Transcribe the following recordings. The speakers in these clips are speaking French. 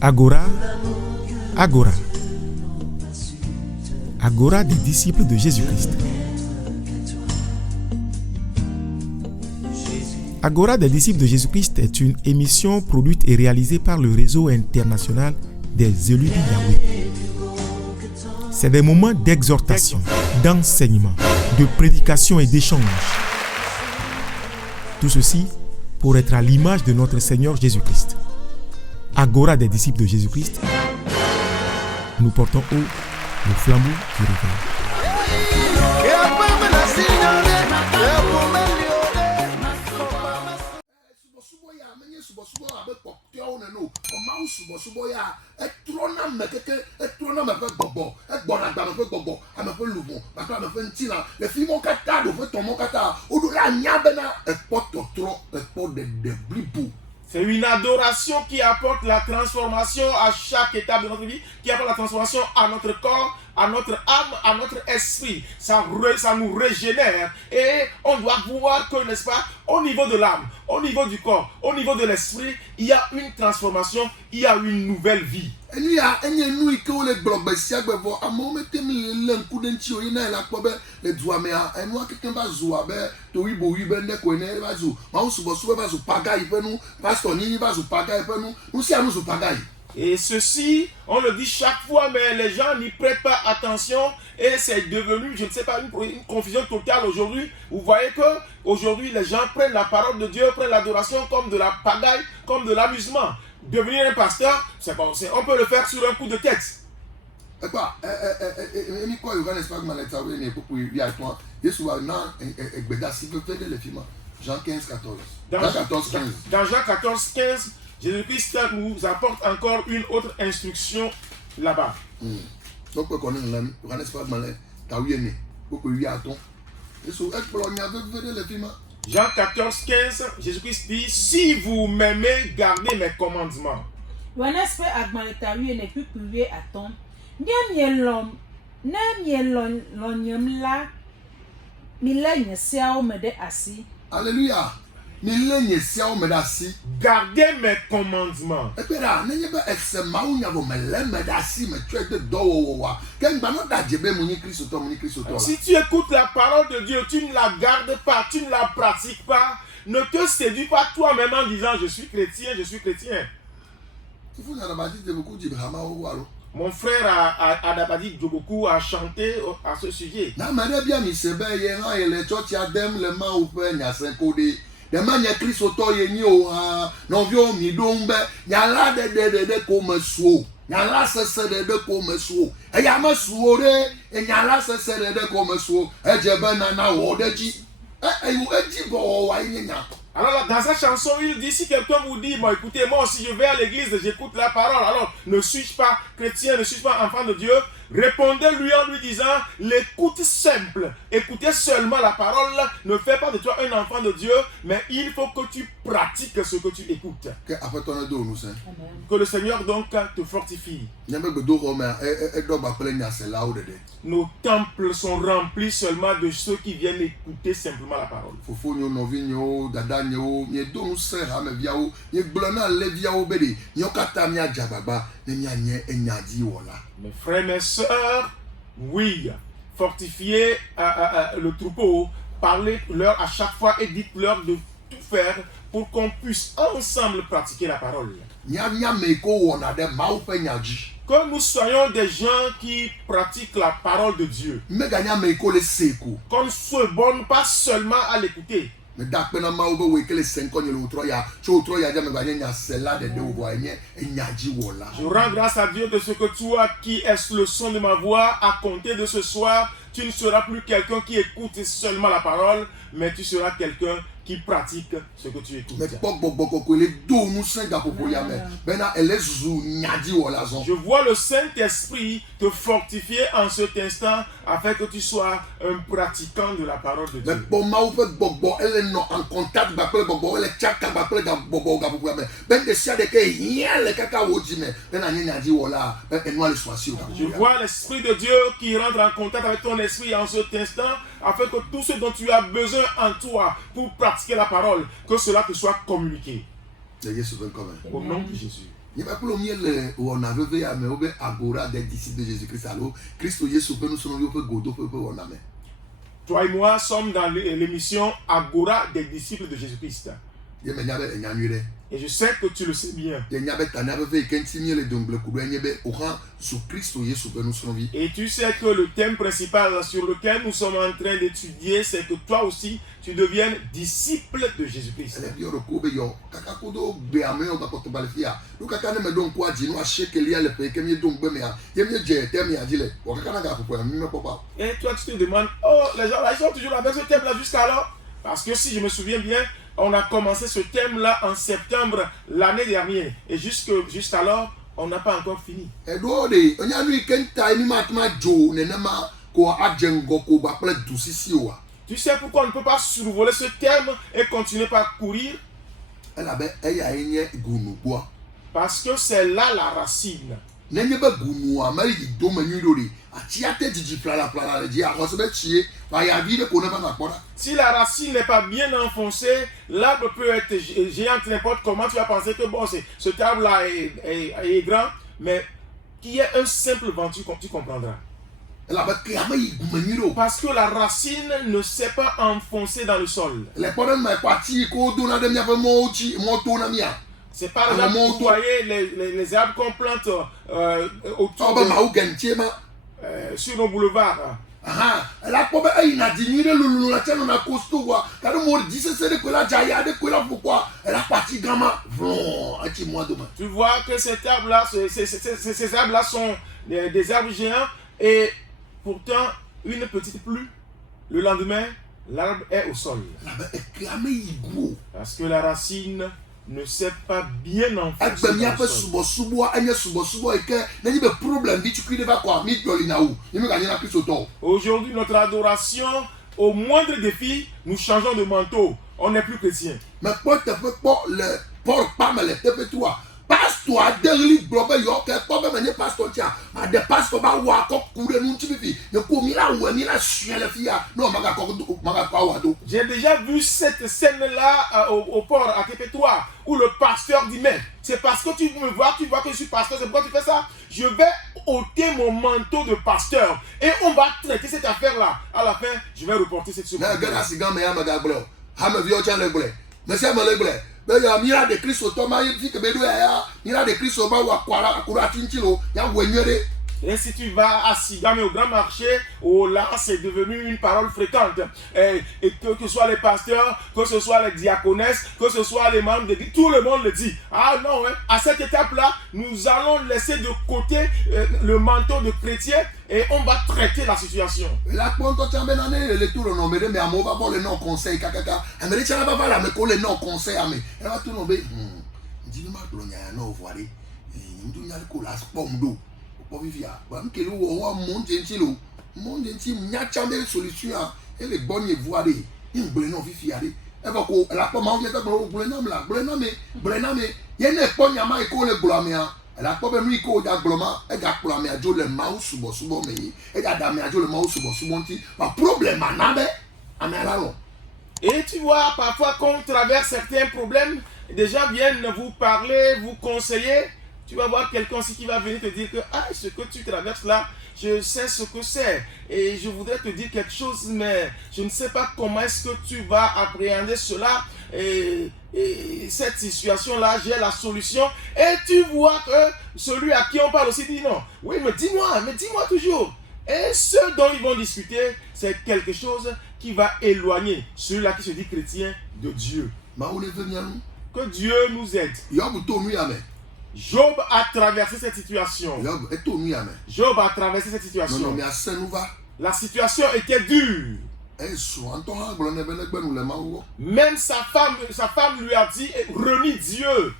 Agora, Agora. Agora des disciples de Jésus-Christ. Agora des disciples de Jésus-Christ est une émission produite et réalisée par le réseau international des élus de Yahweh. C'est des moments d'exhortation, d'enseignement, de prédication et d'échange. Tout ceci pour être à l'image de notre Seigneur Jésus-Christ. Agora des disciples de Jésus-Christ, nous portons haut le flambeau du réveil. C'est une adoration qui apporte la transformation à chaque étape de notre vie, qui apporte la transformation à notre corps, à notre âme, à notre esprit. Ça nous régénère et on doit voir que, n'est-ce pas, au niveau de l'âme, au niveau du corps, au niveau de l'esprit, il y a une transformation, il y a une nouvelle vie. Et ceci, on le dit chaque fois, mais les gens n'y prêtent pas attention et c'est devenu, je ne sais pas, une confusion totale aujourd'hui. Vous voyez que aujourd'hui les gens prennent la parole de Dieu, prennent l'adoration comme de la pagaille, comme de l'amusement. Devenir un pasteur, c'est bon, on peut le faire sur un coup de tête. Jean 15, 14. Dans Jean 14, 15, Jésus-Christ nous apporte encore une autre instruction là-bas. Jean 14, 15, Jésus-Christ dit: si vous m'aimez, gardez mes commandements. Alléluia. Gardez mes commandements. Si tu écoutes la parole de Dieu, tu ne la gardes pas, tu ne la pratiques pas, ne te séduis pas toi-même en disant je suis chrétien, je suis chrétien. Mon frère Adabadi Djoboku a chanté à ce sujet. Alors dans sa chanson, il dit, si quelqu'un vous dit, bon écoutez, moi aussi je vais à l'église, j'écoute la parole, alors ne suis-je pas chrétien, ne suis-je pas enfant de Dieu? Répondez-lui en lui disant, l'écoute simple, écoutez seulement la parole, ne fais pas de toi un enfant de Dieu, mais il faut que tu pratiques ce que tu écoutes. Que le Seigneur donc te fortifie. Nos temples sont remplis seulement de ceux qui viennent écouter simplement la parole. Mes frères, mes sœurs, oui, fortifiez le troupeau, parlez-leur à chaque fois et dites-leur de tout faire pour qu'on puisse ensemble pratiquer la parole. Que nous soyons des gens qui pratiquent la parole de Dieu. Qu'on ne se borne pas seulement à l'écouter. Je rends grâce à Dieu de ce que toi qui es le son de ma voix, à compter de ce soir, tu ne seras plus quelqu'un qui écoute seulement la parole, mais tu seras quelqu'un qui pratique ce que tu écoutes. Je vois le Saint-Esprit te fortifier en cet instant afin que tu sois un pratiquant de la parole de Dieu. Je vois l'Esprit de Dieu qui rentre en contact avec ton esprit en cet instant afin que tout ce dont tu as besoin en toi pour pratiquer la parole, que cela te soit communiqué. Au nom de Jésus. Toi et moi sommes dans l'émission Agora des disciples de Jésus-Christ. Et je sais que tu le sais bien. Et tu sais que le thème principal sur lequel nous sommes en train d'étudier, c'est que toi aussi, tu deviennes disciple de Jésus-Christ. Et toi, tu te demandes, oh, les gens là, ils sont toujours avec ce thème-là jusqu'alors. Parce que si je me souviens bien, on a commencé ce thème-là en septembre l'année dernière. Et jusqu'alors, on n'a pas encore fini. Tu sais pourquoi on ne peut pas survoler ce thème et continuer par courir? Parce que c'est là la racine. Si la racine n'est pas bien enfoncée, l'arbre peut être géant n'importe comment. Tu vas penser que bon, ce arbre-là est grand, mais qu'il y ait un simple vent, tu comprendras. Parce que la racine ne s'est pas enfoncée dans le sol. C'est par exemple, vous voyez les arbres qu'on plante autour sur nos boulevards. Tu vois que ces arbres-là sont des arbres géants et pourtant une petite pluie, le lendemain, l'arbre est au sol. Parce que la racine ne s'est pas bien enfoncée dans le sol. Aujourd'hui, notre adoration, au moindre défi, nous changeons de manteau. On n'est plus chrétien. J'ai déjà vu cette scène-là au port à Képétois où le pasteur dit mais c'est parce que tu me vois, tu vois que je suis pasteur, c'est pourquoi tu fais ça. Je vais ôter mon manteau de pasteur et on va traiter cette affaire-là. À la fin, je vais reporter cette chose. Et si tu vas à Sigame au grand marché, oh là c'est devenu une parole fréquente. Et que ce soit les pasteurs, que ce soit les diaconesses, que ce soit les membres de tout le monde le dit. Ah non, hein, à cette étape-là, nous allons laisser de côté le manteau de chrétien et on va traiter la situation. Et tu vois, parfois quand on traverse certains problèmes, des gens viennent vous parler, vous conseiller. Tu vas voir quelqu'un aussi qui va venir te dire que ce que tu traverses là, je sais ce que c'est. Et je voudrais te dire quelque chose, mais je ne sais pas comment est-ce que tu vas appréhender cela. Et cette situation-là, j'ai la solution. Et tu vois que celui à qui on parle aussi dit non. Oui, mais dis-moi toujours. Et ce dont ils vont discuter, c'est quelque chose qui va éloigner celui-là qui se dit chrétien de Dieu. Que Dieu nous aide. Job a traversé cette situation. Job a traversé cette situation. La situation était dure. Même sa femme lui a dit renie Dieu.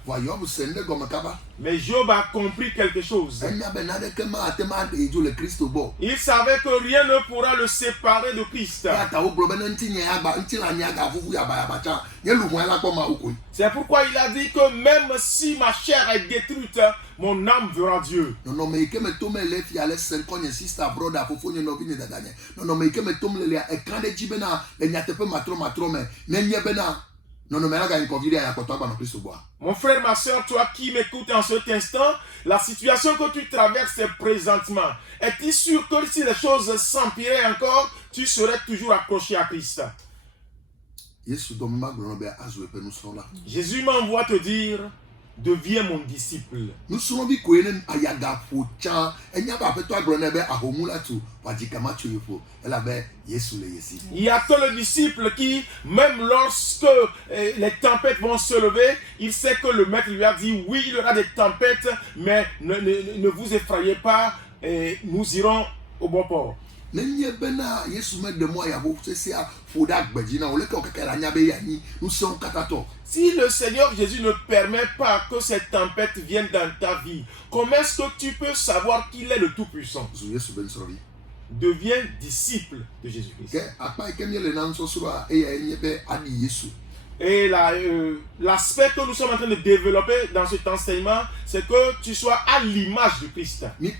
Mais Job a compris quelque chose. Il savait que rien ne pourra le séparer de Christ. C'est pourquoi il a dit que même si ma chair est détruite, mon âme verra Dieu. Non, mais que me tombe les filles à les 5 ans, sister, brother, pour faire une novine de gagner. Non, mais que me tombe les écrans de Jibena, les n'y a pas matro, mais n'y a pas. Non, mais là, il y a une convivialité à côté de Christ. Mon frère, ma soeur, toi qui m'écoutes en cet instant, la situation que tu traverses présentement, es-tu sûr que si les choses s'empiraient encore, tu serais toujours accroché à Christ? Jésus m'envoie te dire, deviens mon disciple. Il y a que le disciple qui, même lorsque les tempêtes vont se lever, il sait que le maître lui a dit, oui, il y aura des tempêtes, mais ne vous effrayez pas, et nous irons au bon port. Si le Seigneur Jésus ne permet pas que cette tempête vienne dans ta vie, comment est-ce que tu peux savoir qu'il est le Tout-Puissant? Deviens disciple de Jésus-Christ. Et l'aspect que nous sommes en train de développer dans cet enseignement, c'est que tu sois à l'image du Christ. Et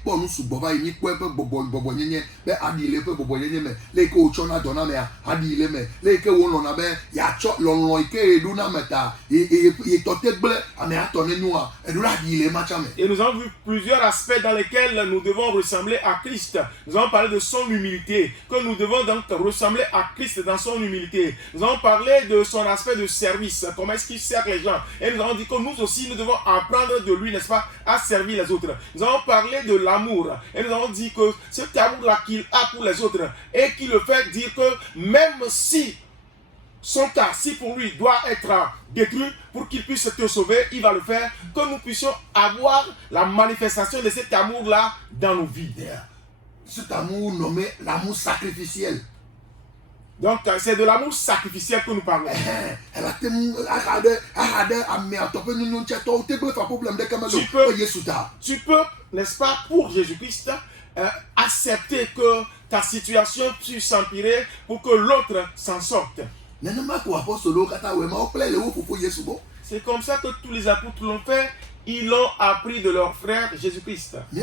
nous avons vu plusieurs aspects dans lesquels nous devons ressembler à Christ. Nous avons parlé de son humilité, que nous devons donc ressembler à Christ dans son humilité. Nous avons parlé de son aspect de service, comment est-ce qu'il sert les gens. Et nous avons dit que nous aussi, nous devons apprendre de lui, n'est-ce pas, à servir les autres. Nous avons parlé de l'amour. Et nous avons dit que cet amour-là qu'il a pour les autres, et qui le fait dire que même si son cas, si pour lui doit être détruit pour qu'il puisse te sauver, il va le faire, que nous puissions avoir la manifestation de cet amour-là dans nos vies. Cet amour nommé l'amour sacrificiel. Donc, c'est de l'amour sacrificiel que nous parlons. Tu peux, n'est-ce pas, pour Jésus-Christ, accepter que ta situation puisse s'empirer pour que l'autre s'en sorte. C'est comme ça que tous les apôtres l'ont fait. Ils l'ont appris de leur frère Jésus-Christ. Nous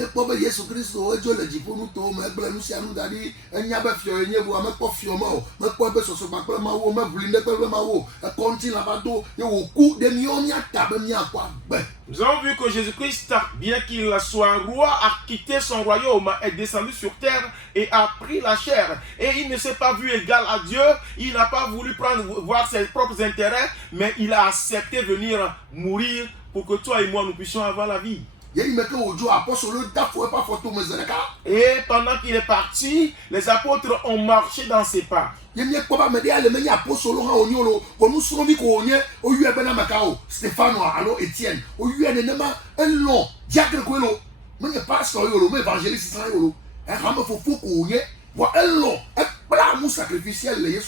avons vu que Jésus-Christ, bien qu'il soit roi, a quitté son royaume, est descendu sur terre et a pris la chair. Et il ne s'est pas vu égal à Dieu, il n'a pas voulu voir ses propres intérêts, mais il a accepté venir mourir pour que toi et moi nous puissions avoir la vie. Et pendant qu'il est parti, les apôtres ont marché dans ses pas. L'amour sacrificiel, et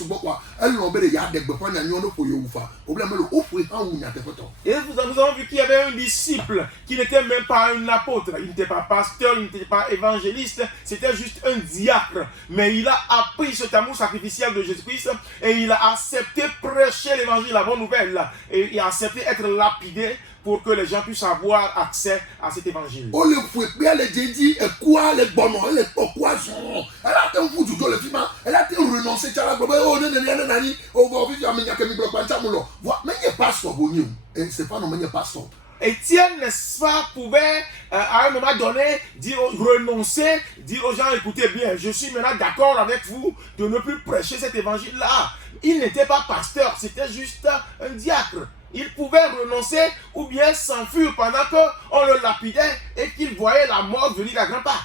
nous avons vu qu'il y avait un disciple qui n'était même pas un apôtre, il n'était pas pasteur, il n'était pas évangéliste, c'était juste un diacre. Mais il a appris cet amour sacrificiel de Jésus-Christ et il a accepté prêcher l'évangile, la bonne nouvelle, et il a accepté être lapidé pour que les gens puissent avoir accès à cet évangile. Étienne, n'est-ce pas, pouvait à un moment donné renoncer, dire aux gens, écoutez bien, je suis maintenant d'accord avec vous de ne plus prêcher cet évangile-là. Il n'était pas pasteur, c'était juste un diacre. Il pouvait renoncer ou bien s'enfuir pendant qu'on le lapidait et qu'il voyait la mort venir à grands pas.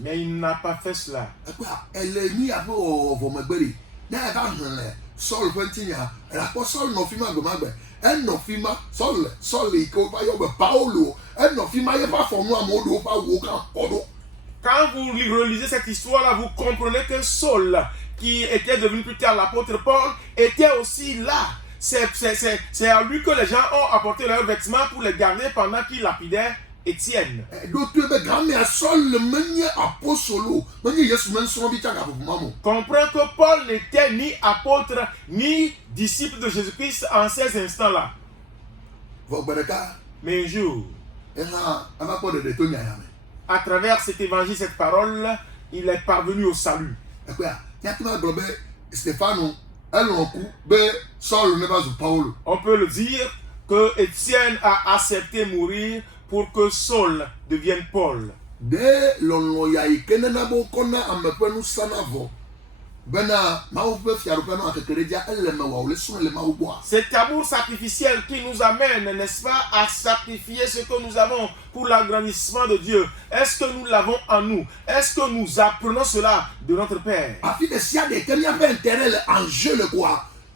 Mais il n'a pas fait cela. Quand vous relisez cette histoire-là, vous comprenez que Saul, qui était devenu plus tard l'apôtre Paul, était aussi là. C'est à lui que les gens ont apporté leurs vêtements pour les garder pendant qu'il lapidait Étienne. Comprends que Paul n'était ni apôtre ni disciple de Jésus-Christ en ces instants-là. Mais un jour, À travers cet évangile, cette parole, il est parvenu au salut. On peut le dire que Étienne a accepté mourir pour que Saul devienne Paul. Cet amour sacrificiel qui nous amène, n'est-ce pas, à sacrifier ce que nous avons pour l'agrandissement de Dieu. Est-ce que nous l'avons en nous? Est-ce que nous apprenons cela de notre Père?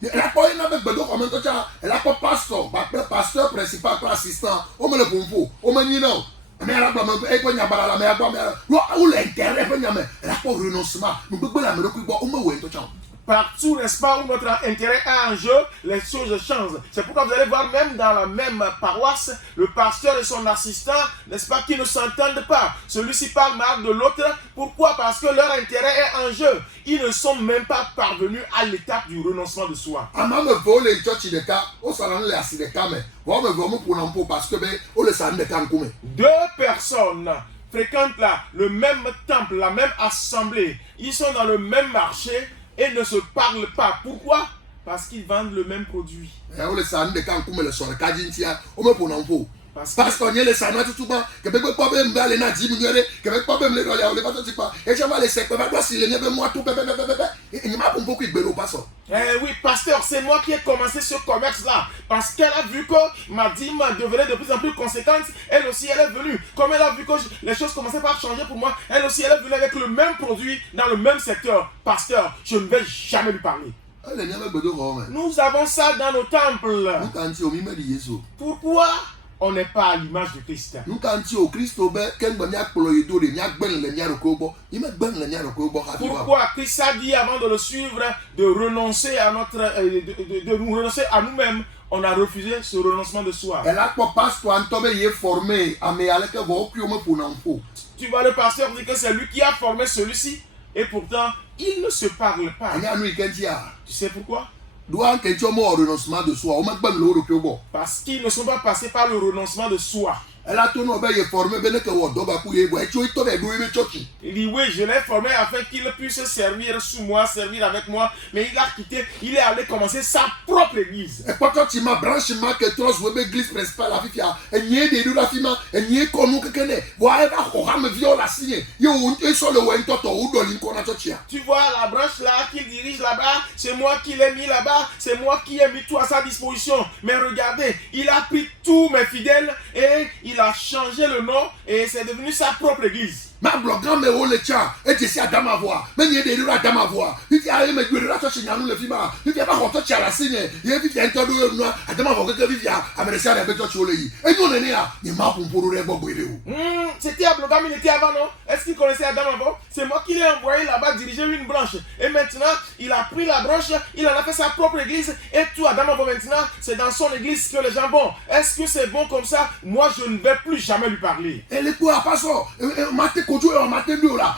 Elle a pas pasteur principal, assistant, on me le pompo, on me dit non. Mais elle a pas renoncement. Partout, n'est-ce pas, où notre intérêt est en jeu, les choses changent. C'est pourquoi vous allez voir même dans la même paroisse, le pasteur et son assistant, n'est-ce pas, qui ne s'entendent pas. Celui-ci parle mal de l'autre. Pourquoi? Parce que leur intérêt est en jeu. Ils ne sont même pas parvenus à l'étape du renoncement de soi. Deux personnes fréquentent là le même temple, la même assemblée. Ils sont dans le même marché et ne se parlent pas. Pourquoi? Parce qu'ils vendent le même produit. Parce qu'on est les sanats tout bas, que peut pas même aller na 10 millions, que peut pas même les pas. Et je vais les secouer, va si les neuf mois tout et il m'a beaucoup de bélo pas ça. Oui, pasteur, c'est moi qui ai commencé ce commerce-là. Parce qu'elle a vu que ma dîme devenait de plus en plus conséquente. Elle aussi, elle est venue. Comme elle a vu que les choses commençaient par changer pour moi, elle aussi, elle est venue avec le même produit dans le même secteur. Pasteur, je ne vais jamais lui parler. Nous avons ça dans nos temples. Pourquoi on n'est pas à l'image de Christ? Pourquoi Christ a dit avant de le suivre de renoncer à notre, de nous renoncer à nous-mêmes? On a refusé ce renoncement de soi. Tu vois, le pasteur dit que c'est lui qui a formé celui-ci et pourtant il ne se parle pas. Tu sais pourquoi? Parce qu'ils ne sont pas passés par le renoncement de soi. Il dit oui, je l'ai formé afin qu'il puisse servir sous moi, servir avec moi, mais il a quitté, il est allé commencer sa propre église. Tu vois la branche là qu'il dirige là-bas, c'est moi qui l'ai mis là-bas, c'est moi qui ai mis tout à sa disposition. Mais regardez, il a pris tous mes fidèles et il a changé le nom et c'est devenu sa propre église. Ma blogueur me haut le tien et tu sais à dama voir mais il y a des à dama voir il y a me gueule là toi chez nous le film il y a pas contre tu as la signe il y a vite un temps de à dama voir que vite à me ça avec toi tu le et nous on est là il m'a pour le rebo c'était à blogueur il était avant non? Est-ce qu'il connaissait Adam avant? C'est moi qui l'ai envoyé là-bas diriger une branche et maintenant il a pris la branche, il en a fait sa propre église et tout Adam avant maintenant c'est dans son église que les gens vont. Est-ce que c'est bon comme ça? Moi je ne vais plus jamais lui parler. Et les quoi pas ça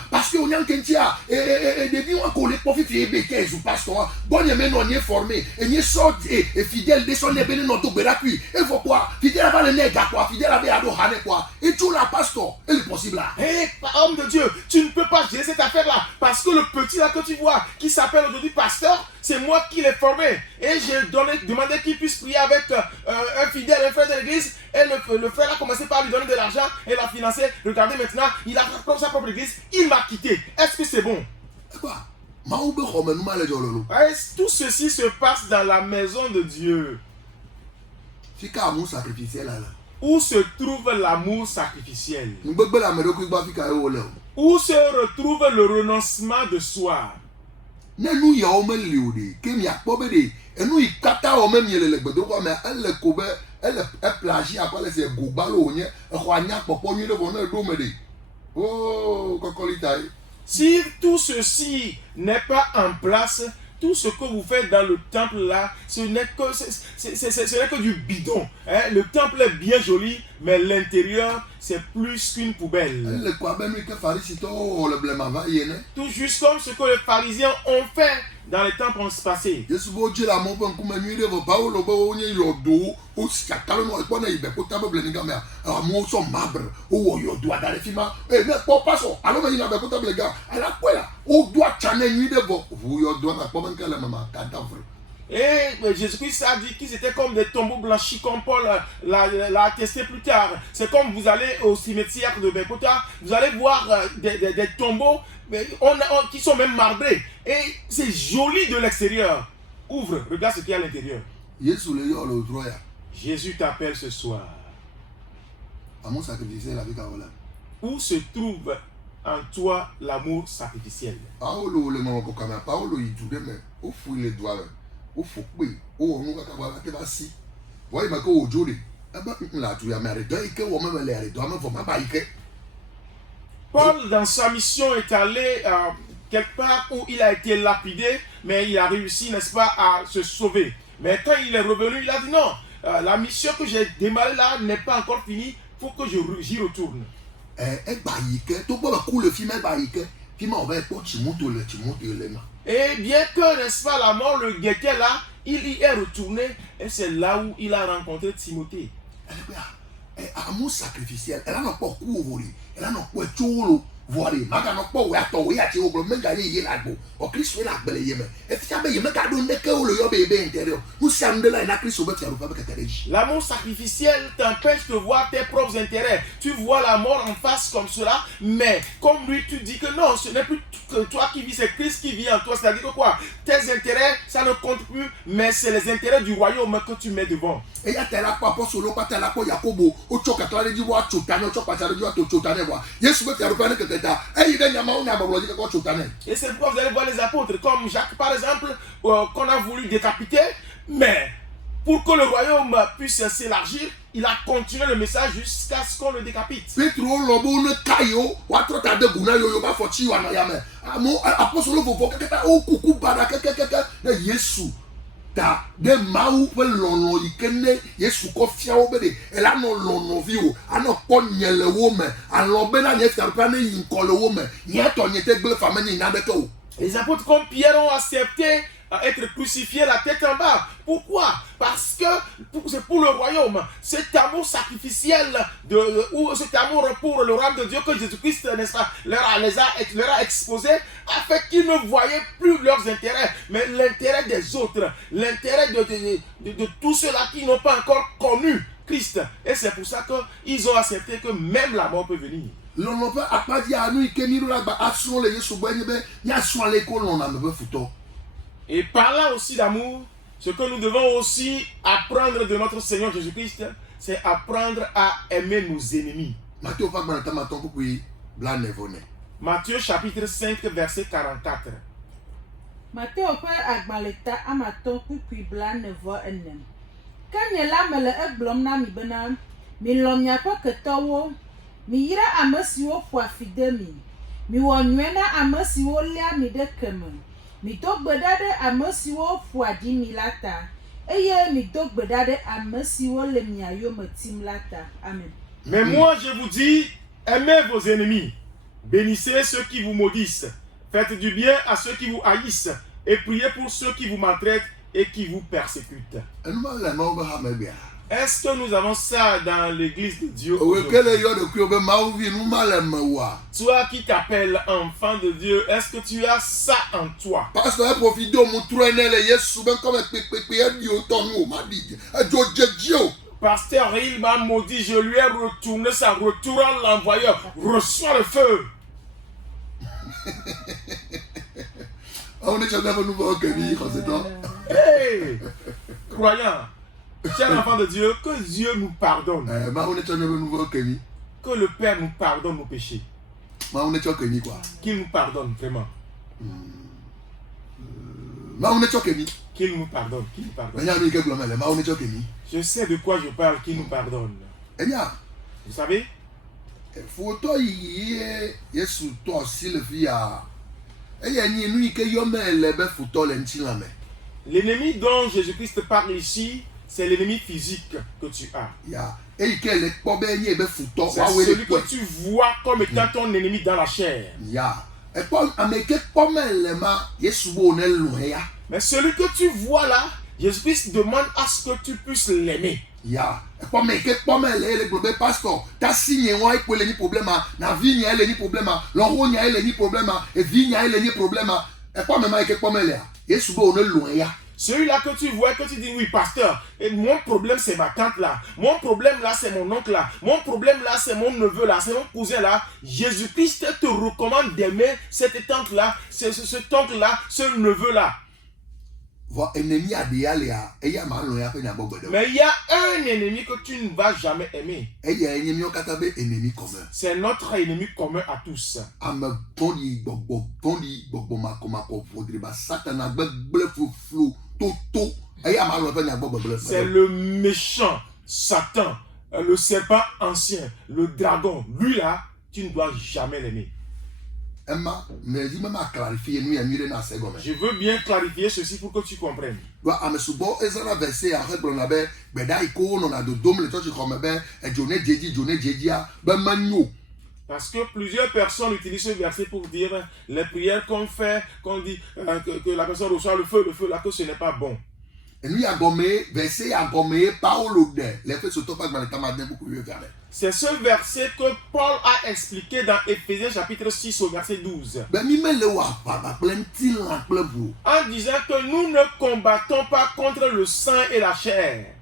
parce que on a un kentia et depuis on connaît pas fait béquet ou pasteur bon il est non formé et il sort et fidèle de son ébène notre gratuit et faut quoi fidèle avant le nègre quoi fidèle avec ado hané quoi et tout la pasteur est possible là. Homme de Dieu, tu ne peux pas gérer cette affaire là parce que le petit là que tu vois qui s'appelle aujourd'hui pasteur, c'est moi qui l'ai formé et j'ai demandé qu'il puisse prier avec un fidèle, un frère de l'église et le frère a commencé par lui donner de l'argent et l'a financé. Regardez maintenant, il a comme sa propre église, il m'a quitté. Est-ce que c'est bon? Tout ceci se passe dans la maison de Dieu. Où se trouve l'amour sacrificiel? Où se retrouve le renoncement de soi? Si tout ceci n'est pas en place, tout ce que vous faites dans le temple là, ce n'est que du bidon. Le temple est bien joli, mais l'intérieur c'est plus qu'une poubelle. Tout juste comme ce que les pharisiens ont fait dans les temps passés. Yesu bo dzi la mo be nkume nyui ɖe vɔ Paulo be wonye yɔdowo wosi akalo nɔ ekpɔ ne yi bɛkota be blenigã mea amewo sɔ mabre wowɔ yɔdoa da ɖe fi ma ne kpɔ pasɔ alo me yina bɛkota blenigã ala kpɔe la wodo atsa ne nyui ɖe vɔ ʋu yɔdoa na kpɔ be nke le mema cadavre. Et Jésus-Christ a dit qu'ils étaient comme des tombeaux blanchis, comme Paul l'a attesté plus tard. C'est comme vous allez au cimetière de Bekota, vous allez voir des tombeaux qui sont même marbrés. Et c'est joli de l'extérieur. Ouvre, regarde ce qu'il y a à l'intérieur. Jésus t'appelle ce soir. Où se trouve en toi l'amour sacrificiel? Paul, dans sa mission, est allé quelque part où il a été lapidé, mais il a réussi, n'est-ce pas, à se sauver. Mais quand il est revenu, il a dit non, la mission que j'ai démarrée là n'est pas encore finie, il faut que j'y retourne. Et bien que, n'est-ce pas, la mort le guettait là, il y est retourné et c'est là où il a rencontré Timothée. Amour sacrificiel, elle n'a pas couvert, elle n'a pas tout voilà, maga no po we ato we ati oglo menga ye lagbo o Kristo la gbele ye me e fi abe ye menga do ndeke o lo yo bebe intérieur ou samde la na Kristo be tiaro fa be ketereji. L'amour sacrificiel t'empêche de voir tes propres intérêts. Tu vois la mort en face comme cela, mais comme lui tu dis que non, ce n'est plus que toi qui vis, c'est Christ qui vit en toi. C'est-à-dire que quoi, tes intérêts ça ne compte plus, mais c'est les intérêts du royaume que tu mets devant. Et ya tela pa po solo pa tela ko Yakobo o choka to ale di wa chotane o choka tele di wa to chotane wa Yesu be tiaro fa ne que et c'est pourquoi vous allez voir les apôtres comme Jacques par exemple qu'on a voulu décapiter, mais pour que le royaume puisse s'élargir, il a continué le message jusqu'à ce qu'on le décapite. Ta de mawu pe lɔlɔ yi ke ne Yesu kɔ fiawo be de ela nɔ lɔlɔviwo anɔ kpɔ nye le wo me alɔ be na nye fiaɖuƒea ne yi ŋkɔ le wo me nyetɔ nye te gble fame nye nya ɖeke o. Les apôtres comme Pierre ont accepté être crucifiés la tête en bas. Pourquoi? Parce que c'est pour le royaume. Cet amour sacrificiel ou cet amour pour le royaume de Dieu que Jésus-Christ, n'est-ce pas, leur a exposé, a fait qu'ils ne voyaient plus leurs intérêts, mais l'intérêt des autres, l'intérêt de tous ceux-là qui n'ont pas encore connu Christ. Et c'est pour ça qu'ils ont accepté que même la mort peut venir. Et parlant aussi d'amour, ce que nous devons aussi apprendre de notre Seigneur Jésus-Christ, c'est apprendre à aimer nos ennemis. Matthieu chapitre 5 verset 44. Matthieu agbaleta amaton pupui blan nevo enem. Kanye la mele egblom na mi bena mi lom miaƒe ketɔwo mi yra ame siwo ƒoa fi de mi mi wɔ nyuie na ame siwo lia mi ɖe keme mi do gbe ɖa ɖe ame siwo ƒoa ɖi mi la ta eye mi do gbe ɖa ɖe ame siwo le mia yome tim la ta. Amen. Mais moi je vous dis, aimez vos ennemis, bénissez ceux qui vous maudissent, faites du bien à ceux qui vous haïssent et priez pour ceux qui vous maltraitent et qui vous persécutent. Est-ce que nous avons ça dans l'église de Dieu? Toi qui t'appelles enfant de Dieu, est-ce que tu as ça en toi? Pasteur, il m'a maudit, je lui ai retourné sa retour à l'envoyeur. Reçois le feu. Hey, croyant, cher enfant de Dieu, que Dieu nous pardonne. Que le Père nous pardonne nos péchés. Qu'il nous pardonne vraiment. Qu'il nous pardonne. Qu'il nous pardonne. Je sais de quoi je parle, qu'il nous pardonne. Vous savez? L'ennemi dont Jésus-Christ parle ici, c'est l'ennemi physique que tu as. C'est celui que tu vois comme étant ton ennemi dans la chair. Mais celui que tu vois là, Jésus-Christ demande à ce que tu puisses l'aimer. Ya, pasteur, ta signe wa ni problème na vie nya ni problème, l'enro nya ni problème, et vie nya ni problème. Et pas même avec Yesu bo ne loin ya. Celui-là que tu vois, que tu dis oui pasteur, et mon problème c'est ma tante là, mon problème là c'est mon oncle là, mon problème là c'est mon neveu là, c'est mon cousin là. Jésus-Christ te recommande d'aimer cette tante là, cet oncle là, ce neveu là. Mais il y a un ennemi que tu ne vas jamais aimer. C'est notre ennemi commun à tous. C'est le méchant Satan, le serpent ancien, le dragon. Lui là, tu ne dois jamais l'aimer. Je veux bien clarifier ceci pour que tu comprennes. Parce que plusieurs personnes utilisent ce verset pour dire les prières qu'on fait, qu'on dit que la personne reçoit le feu là, que ce n'est pas bon. C'est ce verset que Paul a expliqué dans Éphésiens chapitre 6 au verset 12. En disant que nous ne combattons pas contre le sang et la chair.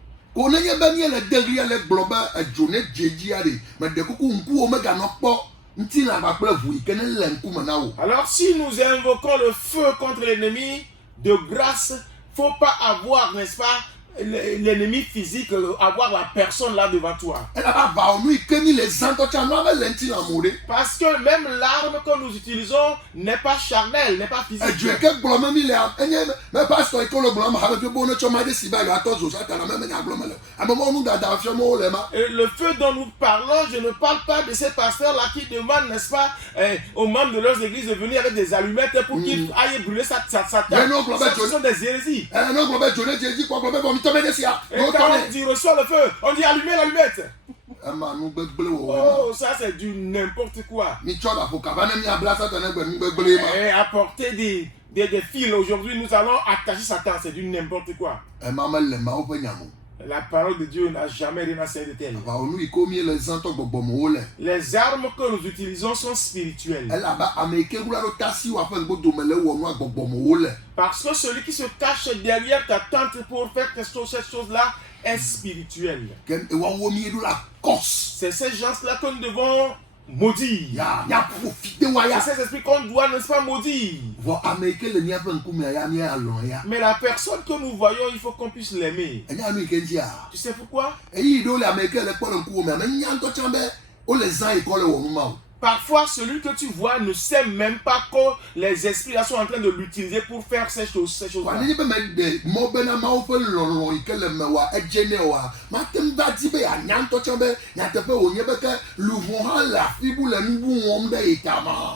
Alors si nous invoquons le feu contre l'ennemi, de grâce, faut pas avoir, n'est-ce pas, l'ennemi physique, avoir la personne là devant toi. Parce que même l'arme que nous utilisons n'est pas charnelle, n'est pas physique. Et le feu dont nous parlons, je ne parle pas de ces pasteurs-là qui demandent, n'est-ce pas, aux membres de leurs églises de venir avec des allumettes pour qu'ils aillent brûler sa tête. Ce sont des hérésies. Et quand on dit reçois le feu, on dit allumez l'allumette. Oh, ça c'est du n'importe quoi. Et apporter des fils, aujourd'hui nous allons attacher Satan, c'est du n'importe quoi. La parole de Dieu n'a jamais rien à faire de tel. Les armes que nous utilisons sont spirituelles. Parce que celui qui se cache derrière ta tente pour faire cette chose-là est spirituel. C'est ces gens-là que nous devons maudire. C'est ces esprits qu'on doit, n'est-ce pas, maudire. Mais la personne que nous voyons, il faut qu'on puisse l'aimer. Tu sais pourquoi? Parfois, celui que tu vois ne sait même pas que les esprits là sont en train de l'utiliser pour faire ces choses-là.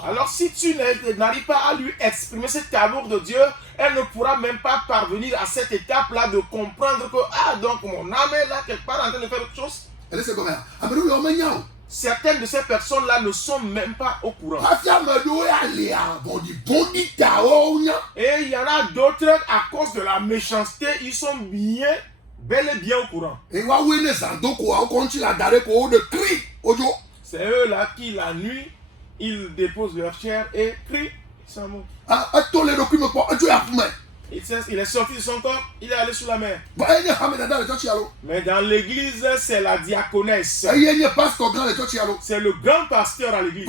Alors, si tu n'arrives pas à lui exprimer cet amour de Dieu, elle ne pourra même pas parvenir à cette étape-là de comprendre que, donc mon âme est là quelque part en train de faire autre chose. Certaines de ces personnes-là ne sont même pas au courant. Et il y en a d'autres, à cause de la méchanceté, ils sont bel et bien au courant. C'est eux-là qui, la nuit, ils déposent leur chair et crient. Il est sorti de son corps, il est allé sous la mer. Mais dans l'église, c'est la diaconesse. C'est le grand pasteur à l'église.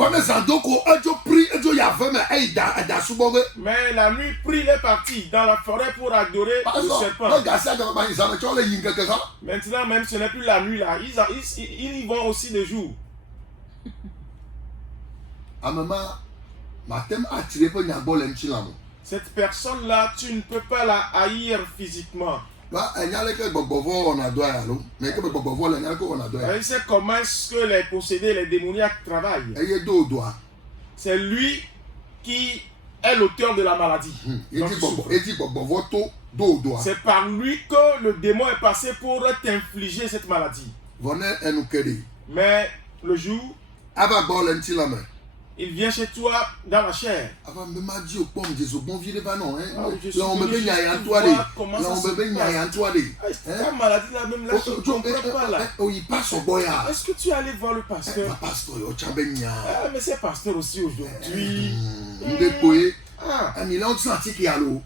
Mais la nuit, il est parti dans la forêt pour adorer le serpent. Maintenant, même ce n'est plus la nuit là. Ils y vont aussi de jour. Cette personne-là, tu ne peux pas la haïr physiquement. Il sait comment est-ce que les possédés, les démoniaques travaillent. C'est lui qui est l'auteur de la maladie. C'est par lui que le démon est passé pour t'infliger cette maladie. Mais le jour, Il vient chez toi dans la chair. Avant de m'a dit au pomme des bon vieux pas non hein. Ah, je suis Là on me venu baigne juste à pour toi voir comment là ça on se me baigne passe. à toi Ta maladie là même là, je ne comprends pas là. Oh il passe au boya. Est-ce que tu es allé voir le pasteur? Pasteur au chambenya. Ah, mais c'est pasteur aussi aujourd'hui. Ndépoé. Ah, Ah mais là on senti qu'il y a l'eau.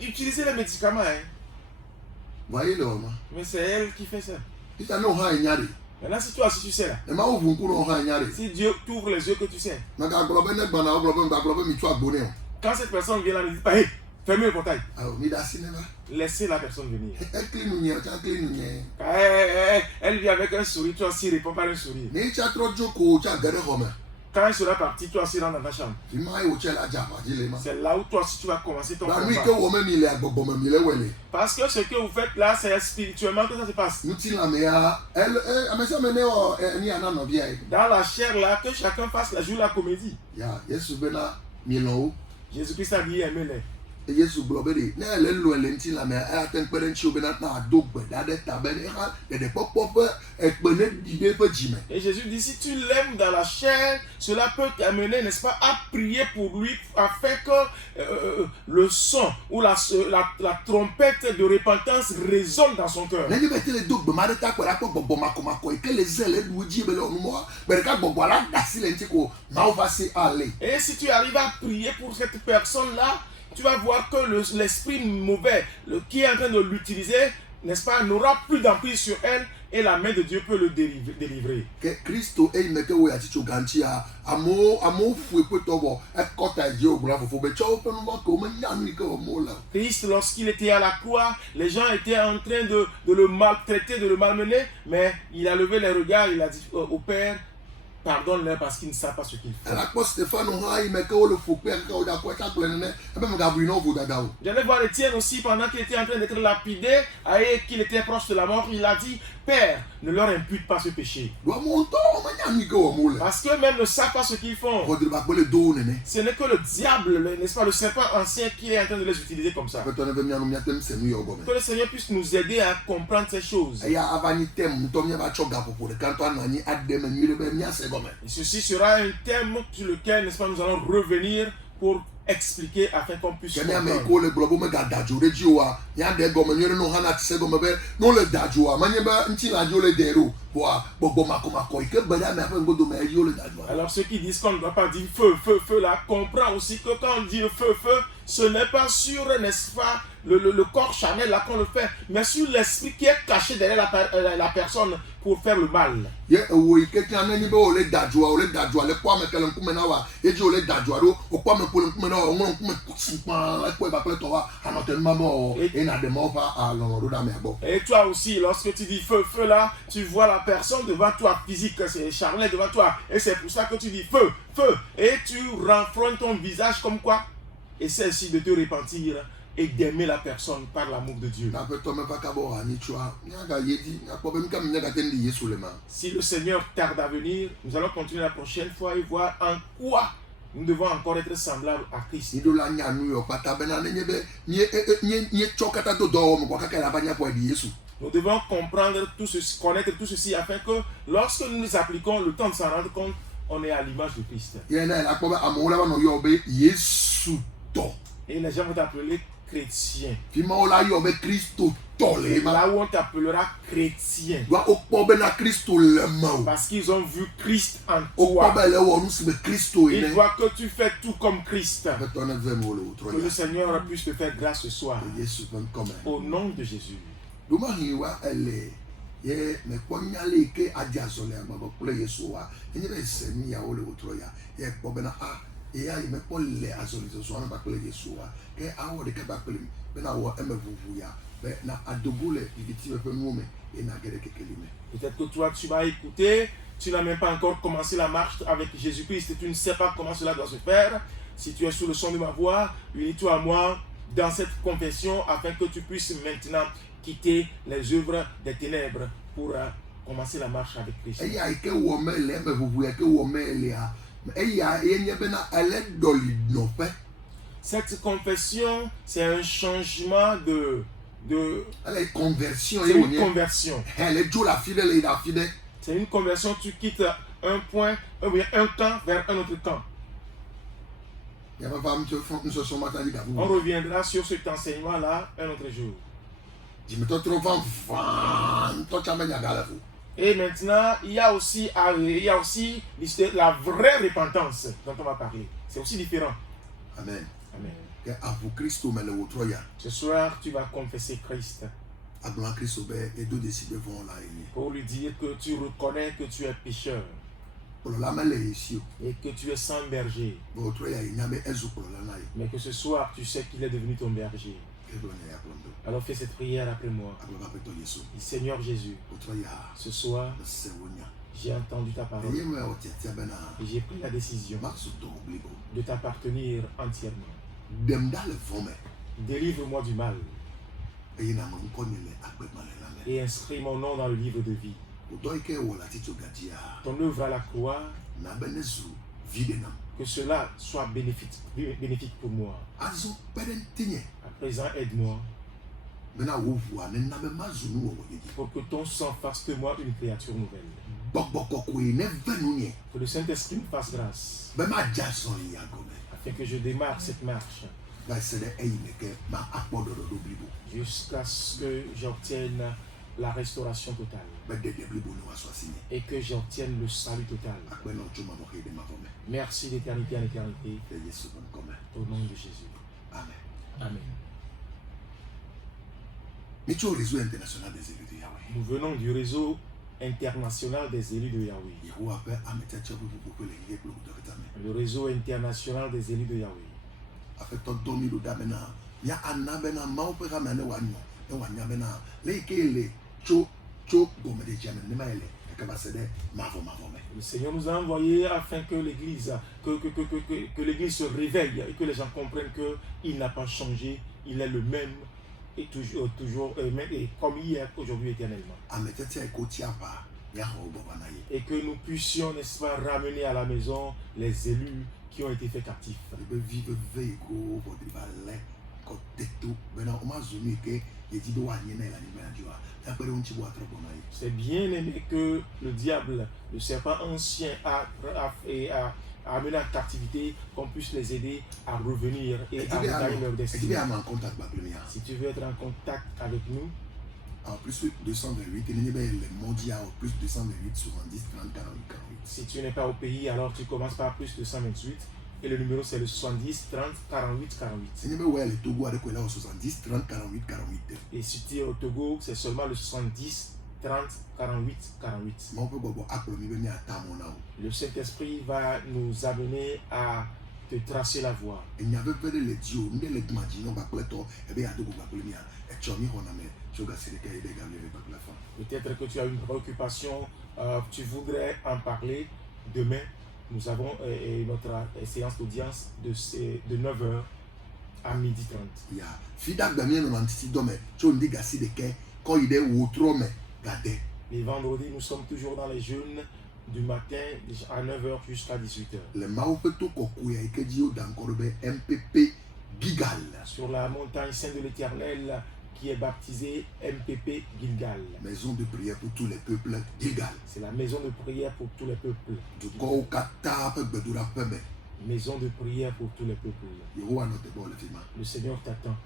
utiliser les médicaments, hein. Voyez l'homme. Mais c'est elle qui fait ça. Il t'a non ha nyari. Maintenant, si toi aussi tu sais là, E ma ovu nku no ha nyari. si Dieu t'ouvre les yeux que tu sais, Na ga globe ne gba na globe mi tu agbone o. quand cette personne vient là, ne dis pas, hey, fermez le portail. Ah mi da sinema. Laissez la personne venir. E clean nye, ta clean nye. Elle vient avec un sourire, toi aussi réponds par un sourire. Ni cha tro joko cha gare home. Quand elle sera partie, toi aussi rentre dans ta chambre. Fi ma yo che la ja pa jile ma. C'est là où toi aussi tu vas commencer ton Ba mi ke combat. wo me mi le agbogbo me mi le wele. Parce que ce que vous faites là, c'est spirituellement que ça se passe. Nu ti la me ya. Elle amesa me ne o ni ana no bia e. Dans la chair là, que chacun fasse la joue la comédie. Ya, Yesu be na mi lo o. Jésus-Christ a dit aimez-les. E Yesu globe de. Na le lo ele nti la me a ten pere nchi obe na adogbe da de tabe de ha de popo pe e pe ne dide pe jime. Et Jésus dit, si tu l'aimes dans la chair, cela peut t'amener, n'est-ce pas, à prier pour lui, afin que le son ou la trompette de repentance résonne dans son cœur. Na ni be te le dogbe ma de ta kwa ko gbogbo makoma ko e ke le zele du ji be le onu mo. Be ka gbogbo la da si le nti ko ma o va se aller. Et si tu arrives à prier pour cette personne-là, tu vas voir que l'esprit mauvais qui est en train de l'utiliser, n'est-ce pas, n'aura plus d'emprise sur elle et la main de Dieu peut le délivrer. Que Christo e me ke wo ya chicho ganchi a amo fu e to bo e kota je o bra fofo be cho pe no ko me nya nu ke o mo la. Christ, lorsqu'il était à la croix, les gens étaient en train de le maltraiter, de le malmener, mais il a levé les regards, il a dit au Père, pardonne-leur parce qu'ils ne savent pas ce qu'ils font. La ko Stéphane ha i me ke o le fu pe ke o da ko ta ple ne e be me ga bri no vo dada o. J'allais voir Étienne aussi pendant qu'il était en train d'être lapidé et qu'il était proche de la mort. Il a dit, Père, ne leur impute pas ce péché. Do mo to o me nya nu ke o mo la. Parce qu'eux-mêmes ne savent pas ce qu'ils font. Ko de ba le do ne ne. Ce n'est que le diable, n'est-ce pas, le serpent ancien qui est en train de les utiliser comme ça. Pe to ne be mia no mia tem se nu yo go me. Que le Seigneur puisse nous aider à comprendre ces choses. E ya avani tem to mia ba cho ga popo de kan to anani ade me mi be mia se go me. Et ceci sera un thème sur lequel, n'est-ce pas, nous allons revenir pour expliquer afin qu'on puisse Kenya me comprendre. ko le globo me ga dajo de ji wa ya de go me nyere no hana tse go me be no le dajo wa manye ba nti la jo le dero wa gbogbo makoma ike be da me afa ngodo me yo le dajo. Alors ceux qui disent qu'on ne doit pas dire feu, feu, feu, là, comprend aussi que quand on dit feu, feu, ce n'est pas sur, n'est-ce pas, le corps charnel là qu'on le fait, mais sur l'esprit qui est caché derrière la personne pour faire le mal. Ye wo ike kan na ni be o le dajo le kwa me kele nkume na wa e ji o le dajo do o kwa me pole nkume na o ngon nkume kusipa e kwa ba pele to wa anoten mama e na de mo pa a lo do da me abo. Et toi aussi, lorsque tu dis feu, feu là, tu vois la personne devant toi, physique, c'est charnel devant toi, et c'est pour ça que tu dis feu, feu, et tu renfrognes ton visage comme quoi, essaie aussi de te repentir et d'aimer la personne par l'amour de Dieu. Na pe to me pa ka bo ani chua nya ga yedi na ko be mi kam nya ga ten di Yesu le ma. Si le Seigneur tarde à venir, nous allons continuer la prochaine fois et voir en quoi nous devons encore être semblables à Christ. Ni do la nya nu yo pata be na ne be ni chokata do do mo ko ka la ba nya po di Yesu. Nous devons comprendre tout ceci, connaître tout ceci afin que lorsque nous nous appliquons, le temps de s'en rendre compte, on est à l'image de Christ. Ye na la ko be amola ba no yo be Yesu to. Et les gens vont t'appeler chrétien. Fi ma o la yo be Kristo to le ma. Là où on t'appellera chrétien. Wa o po be na Kristo le ma o. Parce qu'ils ont vu Christ en O po toi. be le wo nu si be Kristo Ils ine. voient que tu fais tout comme Christ. Pe to ne ve mo le utro Que le ya. Seigneur puisse te faire grâce ce soir. Yesu ben comme. Au nom de Jésus. Do ma hi wa ele ye me ko nya le ke adia zo le ma bo ple Yesu wa. Enye be se ni ya o le utro ya. Ye po be na a e ya me ko le azoli zo na ba ple Yesu wa. Ke a wo de ke ba ple be na wo eme vuvu ya. Be na adogule iviti be pe mu me e na gere ke kelime. Peut-être que toi, tu vas écouter, tu n'as même pas encore commencé la marche avec Jésus-Christ et tu ne sais pas comment cela doit se faire. Si tu es sous le son de ma voix, unis-toi à moi dans cette confession afin que tu puisses maintenant quitter les œuvres des ténèbres pour commencer la marche avec Christ. E ya ke wo me le me vuvu ya ke wo me le ya. E ya ye nye be na ele doli no pe. Cette confession, c'est un changement Elle conversion c'est une conversion. Elle est la fidèle et la fidèle. C'est une conversion, tu quittes un point, un camp vers un autre camp. Il y a pas me se sont matin dit On reviendra sur cet enseignement-là un autre jour. Je me trouve toi tu as la vous. Et maintenant, il y a aussi la vraie repentance dont on va parler. C'est aussi différent. Amen. Amen. À vous Christ mais le autre ya. Ce soir, tu vas confesser Christ. À gloire Christ et deux décideurs vont là. Pour lui dire que tu reconnais que tu es pécheur. Et que tu es sans berger. Mais que ce soir, tu sais qu'il est devenu ton berger. Alors fais cette prière après moi. Seigneur Jésus, ce soir, j'ai entendu ta parole. Et j'ai pris la décision de t'appartenir entièrement. Délivre-moi du mal. Et inscris mon nom dans le livre de vie. Ton œuvre à la croix, que cela soit bénéfique pour moi. À présent, aide-moi pour que ton sang fasse de moi une créature nouvelle. Que le Saint-Esprit me fasse grâce afin que je démarre cette marche jusqu'à ce que j'obtienne la restauration totale et que j'obtienne le salut total. Merci d'éternité en éternité. Au nom de Jésus. Amen. Amen. Nous venons du réseau international des élus de Yahweh. Le réseau international des élus de Yahweh. Le Seigneur nous a envoyés afin que l'Église l'Église se réveille et que les gens comprennent qu'il n'a pas changé, il est le même et toujours et comme hier, aujourd'hui, éternellement. Et que nous puissions, n'est-ce pas, ramener à la maison les élus qui ont été faits captifs. C'est bien aimé que le diable, le serpent ancien, a amené en captivité, qu'on puisse les aider à revenir et à regagner leur destinée. Si tu veux être en contact avec nous, plus 228, les mondiaux, plus 228, 70, 30, 48, 48. Si tu n'es pas au pays, alors tu commences par plus 228. Et le numéro c'est le 70 30 48 48. Et si tu es au Togo, c'est seulement le 70 30 48 48. Le Saint-Esprit va nous amener à te tracer la voie. Peut-être que tu as une préoccupation, tu voudrais en parler demain. Nous avons notre séance d'audience de 9h à 12h30. Les vendredis, nous sommes toujours dans les jeûnes du matin à 9h jusqu'à 18h. Sur la montagne sainte de l'Éternel qui est baptisée MPP Gilgal. Maison de prière pour tous les peuples Gilgal. C'est la maison de prière pour tous les peuples. Maison de prière pour tous les peuples. Le Seigneur t'attend.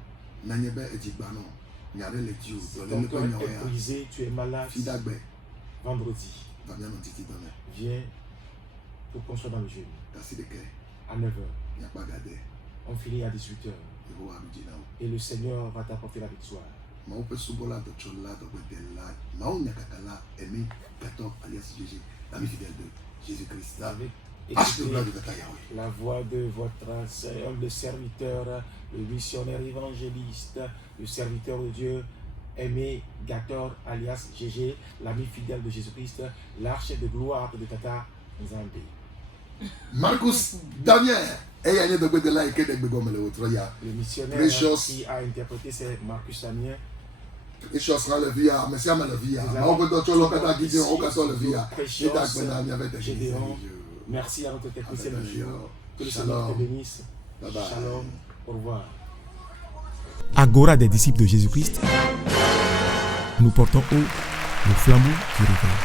Ton cœur est brisé, tu es malade. Vendredi, viens pour qu'on soit dans le jeûne. À 9h. On finit à 18h. Et le Seigneur va t'apporter la victoire. Jésus-Christ. La voix de votre humble serviteur, le missionnaire évangéliste, le serviteur de Dieu, Aimé Gator alias GG, l'ami fidèle de Jésus-Christ, l'arche de gloire de Tata Nzambe. Marcus Damien. Le missionnaire qui a interprété c'est Marcus Damien. Merci à notre technicien du jour. Que le Seigneur te bénisse. Shalom. Au revoir. Agora des disciples de Jésus-Christ, nous portons haut le flambeau du réveil.